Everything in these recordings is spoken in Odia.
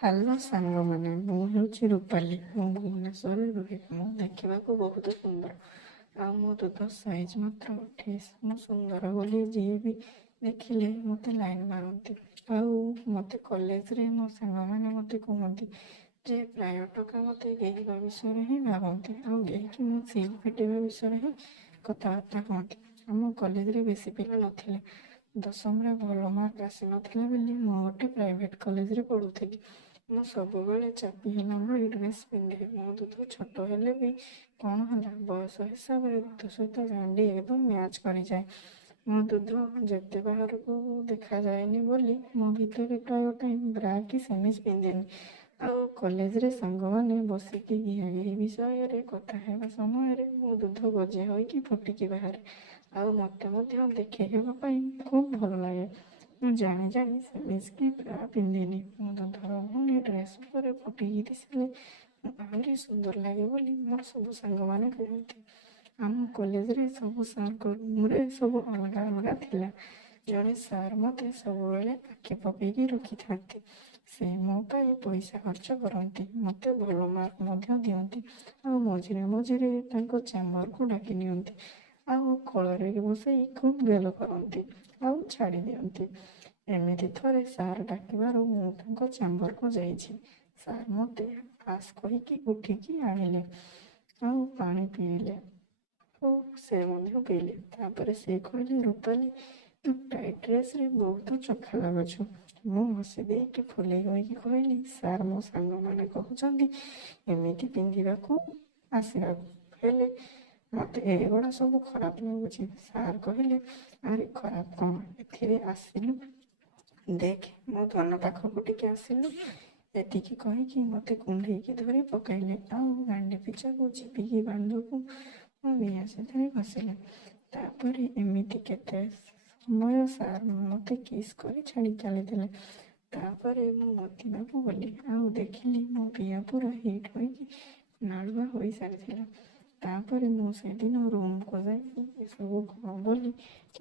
ହ୍ୟାଲୋ ସାଙ୍ଗମାନେ, ମୁଁ ହେଉଛି ରୂପାଲି। ମୁଁ ଭୁବନେଶ୍ୱରରେ ରୁହେ। ମୁଁ ଦେଖିବାକୁ ବହୁତ ସୁନ୍ଦର, ଆଉ ମୋ ଦୁଧ ସାଇଜ୍ ମାତ୍ର 28। ମୁଁ ସୁନ୍ଦର ବୋଲି ଯିଏ ବି ଦେଖିଲେ ମୋତେ ଲାଇନ୍ ମାରନ୍ତି। ଆଉ ମୋତେ କଲେଜରେ ମୋ ସାଙ୍ଗମାନେ ମୋତେ କୁହନ୍ତି ଯେ ପ୍ରାୟ ଟଙ୍କା ମୋତେ ଗେଇବା ବିଷୟରେ ହିଁ ଭାବନ୍ତି, ଆଉ ଗେଇକି ମୁଁ ସିଲ୍ ଫିଟିବା ବିଷୟରେ ହିଁ କଥାବାର୍ତ୍ତା ହୁଅନ୍ତି। ଆମ କଲେଜରେ ବେଶୀ ପିଲା ନଥିଲେ। ଦଶମରେ ଭଲ ମାର୍କ ଆସିନଥିଲା ବୋଲି ମୁଁ ଗୋଟେ ପ୍ରାଇଭେଟ୍ କଲେଜରେ ପଢ଼ୁଥିଲି। ମୁଁ ସବୁବେଳେ ଚାପି ହେଲା ଭଳି ଡ୍ରେସ୍ ପିନ୍ଧେ। ମୋ ଦୁଧ ଛୋଟ ହେଲେ ବି କ'ଣ ହେଲା, ବୟସ ହିସାବରେ ଦୁଧ ସହିତ ଗାଣ୍ଡି ଏକଦମ ମ୍ୟାଚ୍ କରିଯାଏ। ମୋ ଦୁଧ ଯେତେ ବାହାରକୁ ଦେଖାଯାଏନି ବୋଲି ମୋ ଭିତରେ ପ୍ରାୟ ଟାଇମ୍ ବ୍ରା କି ସେମିଜ୍ ପିନ୍ଧେନି। ଆଉ କଲେଜରେ ସାଙ୍ଗମାନେ ବସିକି ଏହି ବିଷୟରେ କଥା ହେବା ସମୟରେ ମୋ ଦୁଧ ଗଜେ ହୋଇକି ଫୁଟିକି ବାହାରେ। ଆଉ ମୋତେ ମଧ୍ୟ ଦେଖେଇବା ପାଇଁ ଖୁବ୍ ଭଲ ଲାଗେ। ମୁଁ ଜାଣି ସେମିଜ୍ କି ବ୍ରା ପିନ୍ଧେନି। ମୋ ଦୁଧର ଭଉଣୀ ଡ୍ରେସ୍ ଉପରେ ଫୁଟିକି ଦିଶିଲେ ଆହୁରି ସୁନ୍ଦର ଲାଗେ ବୋଲି ମୋର ସବୁ ସାଙ୍ଗମାନେ କୁହନ୍ତି। ଆମ କଲେଜରେ ସବୁ ସାର୍ଙ୍କ ରୁମ୍ରେ ସବୁ ଅଲଗା ଅଲଗା ଥିଲା। ଜଣେ ସାର୍ ମୋତେ ସବୁବେଳେ ଆଖି ପକେଇକି ରଖିଥାନ୍ତି। ସେ ମୋ ପାଇଁ ପଇସା ଖର୍ଚ୍ଚ କରନ୍ତି, ମୋତେ ଭଲ ମାର୍କ ମଧ୍ୟ ଦିଅନ୍ତି, ଆଉ ମଝିରେ ମଝିରେ ତାଙ୍କ ଚାମ୍ବରକୁ ଡାକି ନିଅନ୍ତି, ଆଉ କୋଳରେ ବସେଇ ଖୁବ୍ ଗେଲ କରନ୍ତି, ଆଉ ଛାଡ଼ି ଦିଅନ୍ତି। ଏମିତି ଥରେ ସାର୍ ଡାକିବାରୁ ମୁଁ ତାଙ୍କ ଚାମ୍ବରକୁ ଯାଇଛି। ସାର୍ ମୋତେ ପାସ୍ କହିକି ଉଠିକି ଆଣିଲେ, ଆଉ ପାଣି ପିଇଲେ, ଆଉ ସେ ମଧ୍ୟ ପିଇଲେ। ତାପରେ ସେ କହିଲେ, ରୂପାଲି, ତୁ ଟାଇଟ୍ ଡ୍ରେସ୍ରେ ବହୁତ ଚୋଖା ଲାଗୁଛୁ। ମୁଁ ହସି ଦେଇକି ଫୁଲେଇ ହୋଇକି କହିଲି, ସାର୍, ମୋ ସାଙ୍ଗମାନେ କହୁଛନ୍ତି ଏମିତି ପିନ୍ଧିବାକୁ ଆସିବାକୁ, ହେଲେ ମୋତେ ଏଗୁଡ଼ା ସବୁ ଖରାପ ଲାଗୁଛି। ସାର୍ କହିଲେ, ଆରେ ଖରାପ କ'ଣ, ଏଥିରେ ଆସିଲୁ, ଦେଖ ମୋ ଧନ ପାଖକୁ ଟିକେ ଆସିଲୁ। ଏତିକି କହିକି ମୋତେ କୁଣ୍ଢେଇକି ଧରି ପକାଇଲେ, ଆଉ ଗାଣ୍ଡି ପିଛାକୁ ଚିପିକି ବାଣ୍ଡକୁ ମୋ ବିହା ସେଥିରେ ଘଷିଲେ। ତାପରେ ଏମିତି କେତେ ସମୟ ସାର୍ ମୋତେ କିସ୍ କରି ଛାଡ଼ି ଚାଲିଥିଲେ। ତାପରେ ମୁଁ ମତିବାକୁ ଗଲି, ଆଉ ଦେଖିଲି ମୋ ବିହା ପୁରା ହିଟ୍ ହୋଇକି ନାଳୁଆ ହୋଇସାରିଥିଲା। ତାପରେ ମୁଁ ସେଦିନ ରୁମ୍କୁ ଯାଇକି ଏସବୁ କ'ଣ ବୋଲି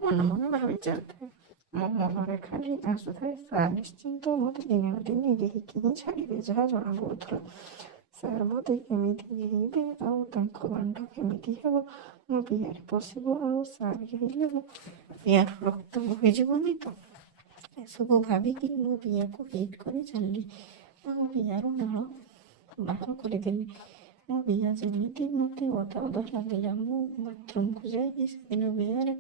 ମନେ ମନେ ଭାବି ଚାଲିଥାଏ। ମୋ ମନରେ ଖାଲି ଆସୁଥାଏ, ସାର୍ ନିଶ୍ଚିନ୍ତ ମୋତେ ଦିନେ ନା ଦିନେ ଗେହିକି ହିଁ ଛାଡ଼ିବେ, ଯାହା ଜଣାପଡ଼ୁଥିଲା। ସାର୍ ମୋତେ କେମିତି ଗେହିବେ, ଆଉ ତାଙ୍କ ବାଣ୍ଡ କେମିତି ହେବ, ମୋ ବିହାରେ ପଶିବ, ଆଉ ସାର୍ ଗେହିଲେ ମୋ ବିହାର ରକ୍ତ ବୋହିଯିବନି ତ। ଏସବୁ ଭାବିକି ମୋ ବିହାକୁ ହିଟ୍ କରି ଚାଲିଲି। ମୋ ବିହାରୁ ନାଳ ବାହାର କରିଦେଲି। ମୋ ବିହା ଯେମିତି ମୋତେ ଓଦା ଓଦା ଲାଗିଲା, ମୁଁ ବାଥରୁମ୍କୁ ଯାଇକି ସେଦିନ ବିହାରେ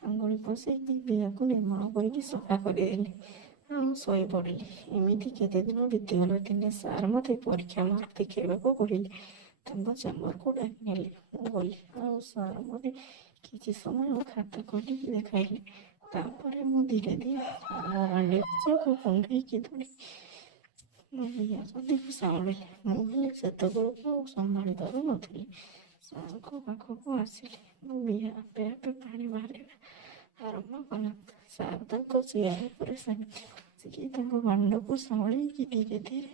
ଆଙ୍ଗୁଳି ପଶେଇକି ବିହାକୁ ନିର୍ମଳ କରିକି ସଫା କରିଦେଲି, ଆଉ ଶୋଇପଡ଼ିଲି। ଏମିତି କେତେ ଦିନ ବିତିଗଲା। ଦିନେ ସାର୍ ମୋତେ ପରୀକ୍ଷା ମାର୍କ ଦେଖାଇବାକୁ କହିଲେ। ତାଙ୍କ ଚାମ୍ବରକୁ ଡାକି ନେଲେ। ମୁଁ ଗଲି, ଆଉ ସାର୍ ମୋତେ କିଛି ସମୟ ଖାତା ଖୋଲିକି ଦେଖାଇଲେ। ତାପରେ ମୁଁ ଧୀରେ ଧୀରେ ମୋ ଗାଣ୍ଡି ପିଛାକୁ କୁଣ୍ଢେଇକି ଧରି ମୋ ବିହା ସନ୍ଧିକୁ ସାଉଁଳିଲି। ମୁଁ ହେଲେ ସେତେବେଳକୁ ଆଉ ସମ୍ଭାଳି ପାରୁନଥିଲି। ସାର୍ଙ୍କ ପାଖକୁ ଆସିଲି। ମୋ ବିହା ଆପେ ଆପେ ପାଣି ବାହାରିବା ଆରମ୍ଭ କଲା। ସାର୍ ତାଙ୍କ ଚେୟାର ଉପରେ ସେମିତି ବସିକି ତାଙ୍କ ବାଣ୍ଡକୁ ସାଉଁଳେଇକି ଧୀରେ ଧୀରେ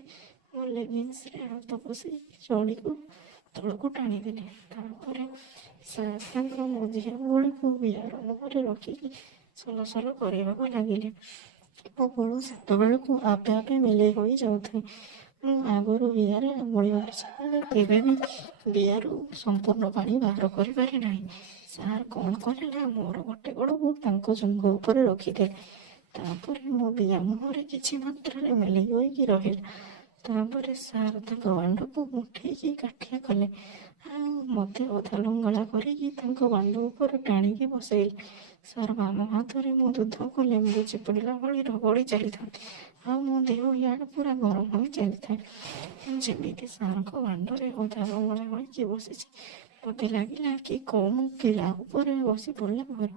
ମୋ ଲେଗିନ୍ସରେ ହାତ ପଶେଇକି ଚଳିକୁ ତଳକୁ ଟାଣିଦେଲେ। ତାପରେ ସାର୍ ତାଙ୍କ ମଝିଆ ଗୋଳିକୁ ବିହାର ମୁହଁରେ ରଖିକି ସଲସଲ କରିବାକୁ ଲାଗିଲେ। ମୋ ଗୋଡ଼ ସେତେବେଳକୁ ଆପେ ଆପେ ମେଲେଇ ହୋଇ ଯାଉଥାଏ। ମୁଁ ଆଗରୁ ବିହାରେ ଆଙ୍ଗୁଳି ମାରିଛି, ହେଲେ କେବେ ବି ବିହାରୁ ସମ୍ପୂର୍ଣ୍ଣ ପାଣି ବାହାର କରିପାରେ ନାହିଁ। ସାର୍ କ'ଣ କଲେ ନା, ମୋର ଗୋଟେ ଗୋଡ଼କୁ ତାଙ୍କ ଜଙ୍ଘ ଉପରେ ରଖିଦେଲେ। ତାପରେ ମୋ ବିହା ମୁହଁରେ କିଛି ମାତ୍ରାରେ ମେଲେଇ ହୋଇକି ରହିଲା। ତାପରେ ସାର୍ ତାଙ୍କ ବାଣ୍ଡକୁ ଉଠେଇକି କାଠିଆ କଲେ, ଆଉ ମୋତେ ଅଧା ଲଙ୍ଗଳା କରିକି ତାଙ୍କ ବାଣ୍ଡ ଉପରେ ଟାଣିକି ବସେଇଲେ। ସାର୍ ବାମ ହାତରେ ମୋ ଦୁଧକୁ ଲେମ୍ବୁ ଚିପୁଡ଼ିଲା ଭଳି ରଗଡ଼ି ଚାଲିଥାନ୍ତି, ଆଉ ମୋ ଦେହ ଇଆଡ଼େ ପୁରା ଗରମ ହୋଇ ଚାଲିଥାଏ। ମୁଁ ଯେମିତି ସାର୍ଙ୍କ ବାଣ୍ଡରେ ଅଧା ଲଙ୍ଗଳା ହୋଇକି ବସିଛି, ମୋତେ ଲାଗିଲା କି କମ୍ କିଳା ଉପରେ ବସି ପଡ଼ିଲା ପରି।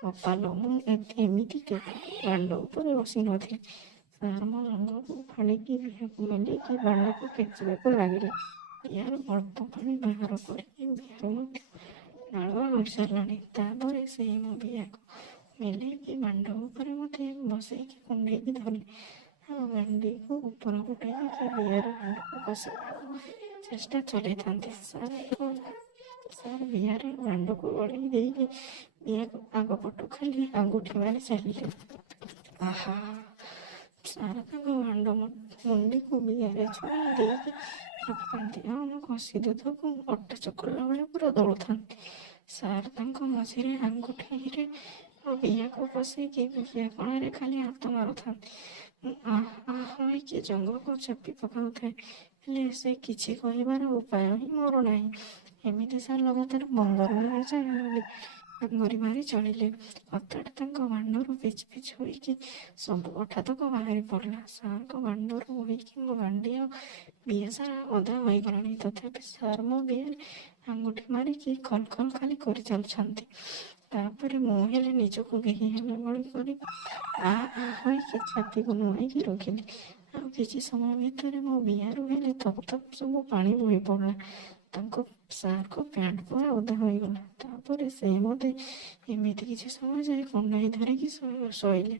ବୋପାଲୋ, ମୁଁ ଏମିତି କେବେ ବାଣ୍ଡ ଉପରେ ବସି ନଥିଲି। ସାର୍ ମୋ ଅଙ୍ଗକୁ ଫାଳିକି ବିହାକୁ ମେଲେଇକି ବାଣ୍ଡକୁ କେଞ୍ଚିବାକୁ ଲାଗିଲେ। ବିହାର ଅଳ୍ପ ପାଣି ବାହାର କରିକି ବିହାର ମଧ୍ୟ ନାଳୁଆ ହୋଇସାରିଲାଣି। ତାପରେ ସେଇ ମୋ ବିହାକୁ ମେଲେଇକି ବାଣ୍ଡ ଉପରେ ମୋତେ ବସେଇକି କୁଣ୍ଢେଇକି ଧରିଲେ, ଆଉ ଗାଣ୍ଡିକୁ ଉପରକୁ ଉଠାଇକି ସେ ବିହାର ବାଣ୍ଡକୁ ବସେଇବାକୁ ଚେଷ୍ଟା ଚଳାଇଥାନ୍ତି। ସାର୍ ବିହାର ବାଣ୍ଡକୁ ଗଳେଇ ଦେଇକି ବିହାକୁ ଆଗ ପଟୁ ଖାଲି ଆଙ୍ଗୁଠି ମାରି ଚାଲିଲେ। ଆହା, ସାର ତାଙ୍କ ଭାଣ୍ଡ ମୁଣ୍ଡିକୁ ବିଆରେ ଛୁଆ ଦେଇକି ରଖନ୍ତି ଆଉ ମୋ କଷି ଦୁଧକୁ ଅଟା ଚକୁଳିଲା ବେଳେ ପୁରା ଦଳୁଥାନ୍ତି। ସାର ତାଙ୍କ ମଝିରେ ଆଙ୍ଗୁଠିରେ ମୋ ବିଆକୁ ପଶେଇକି ବିଆ କଣାରେ ଖାଲି ହାତ ମାରୁଥାନ୍ତି। ମୁଁ ଆହ ଆହ ହୋଇକି ଜଙ୍ଘକୁ ଚାପି ପକାଉଥାଏ, ହେଲେ ସେ କିଛି କହିବାର ଉପାୟ ହିଁ ମୋର ନାହିଁ। ଏମିତି ସାର ଲଗାତାର 15 ଯାଏ ଆଙ୍ଗରି ମାରି ଚଳିଲେ। ହଠାତ୍ ତାଙ୍କ ଭାଣ୍ଡରୁ ପିଚ୍ ପିଚ୍ ହୋଇକି ସବୁ ଅଠାତକ ବାହାରି ପଡ଼ିଲା। ସାରଙ୍କ ଭାଣ୍ଡରୁ ହୋଇକି ମୋ ଭାଣ୍ଡି ଆଉ ବିଆ ସାରା ଓଦା ହୋଇଗଲାଣି। ତଥାପି ସାର ମୋ ବିଆରେ ଆଙ୍ଗୁଠି ମାରିକି ଖଲ ଖଲ ଖାଲି କରି ଚାଲୁଛନ୍ତି। ତାପରେ ମୁଁ ହେଲେ ନିଜକୁ କେହି ହେଲା ଭଳି କରି ଆ ହୋଇକି ଛାତିକୁ ନୁଆଇକି ରଖିଲି। ଆଉ କିଛି ସମୟ ଭିତରେ ମୋ ବିଆରୁ ହେଲେ ଥପ ଥପ ସବୁ ପାଣି ବୋହି ପଡ଼ିଲା। ତାଙ୍କ ସାରଙ୍କ ପ୍ୟାଣ୍ଟ ପୁରା ଓଦା ହୋଇଗଲା। ତାପରେ ସେ ମୋତେ ଏମିତି କିଛି ସମୟ ଯାଏ କଣ୍ଡାଇ ଧରିକି ଶୋଇଲେ।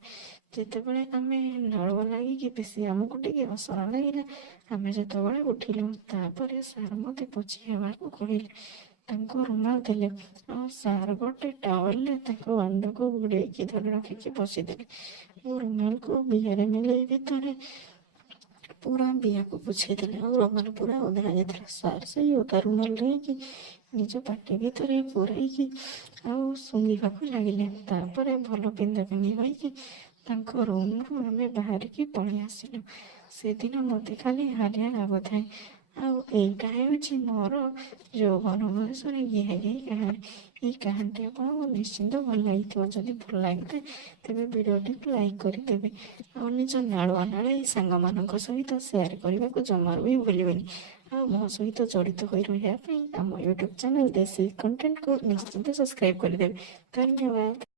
ଯେତେବେଳେ ଆମେ ଢାଳୁଆ ଲାଗିକି ବେଶୀ ଆମକୁ ଟିକେ ଅସନା ଲାଗିଲା, ଆମେ ଯେତେବେଳେ ଉଠିଲୁ, ତାପରେ ସାର ମୋତେ ପୋଛି ହେବାକୁ କହିଲେ। ତାଙ୍କୁ ରୁମାଲ ଦେଲେ ଆଉ ସାର ଗୋଟେ ଟାୱେଲରେ ତାଙ୍କ ଭାଣ୍ଡକୁ ଘୋଡ଼େଇକି ଧରି ରଖିକି ବସିଦେଲେ। ମୁଁ ରୁମାଲକୁ ବିଆରେ ମିଲେଇ ଭିତରେ ପୁରା ବିଆକୁ ପୋଛେଇ ଦେଲେ ଆଉ ରୁମାଲ ପୁରା ଓଦା ହେଇଯାଇଥିଲା। ସାର ସେଇ ଓଦା ରୁମାଲ ନେଇକି ନିଜ ପାଟି ଭିତରେ ପୁରେଇକି ଆଉ ଶୁଙ୍ଘିବାକୁ ଲାଗିଲେ। ତାପରେ ଭଲ ପିନ୍ଧା ପିନ୍ଧି ହୋଇକି ତାଙ୍କ ରୁମରୁ ଆମେ ବାହାରିକି ପଳେଇ ଆସିଲୁ। ସେଦିନ ମୋତେ ଖାଲି ହାଲିଆ ଲାଗୁଥାଏ। ଆଉ ଏଇଟା ହେଉଛି ମୋର ଯୌବନ ବୟସରେ ଘିଆ ଘିଇ କାହାଣୀ। ଏଇ କାହାଣୀଟି ଆପଣଙ୍କୁ ନିଶ୍ଚିନ୍ତ ଭଲ ଲାଗିଥିବ। ଯଦି ଭଲ ଲାଗିଥାଏ ତେବେ ଭିଡ଼ିଓଟିକୁ ଲାଇକ୍ କରିଦେବେ ଆଉ ନିଜ ନାଳୁଆ ନାଳେଇ ସାଙ୍ଗମାନଙ୍କ ସହିତ ସେୟାର କରିବାକୁ ଜମାରୁ ବି ଭୁଲିବେନି। ଆଉ ମୋ ସହିତ ଜଡ଼ିତ ହୋଇ ରହିବା ପାଇଁ ଆମ ୟୁଟ୍ୟୁବ୍ ଚ୍ୟାନେଲ୍ ଦେଶୀ କଣ୍ଟେଣ୍ଟକୁ ନିଶ୍ଚିନ୍ତ ସବସ୍କ୍ରାଇବ୍ କରିଦେବେ। ଧନ୍ୟବାଦ।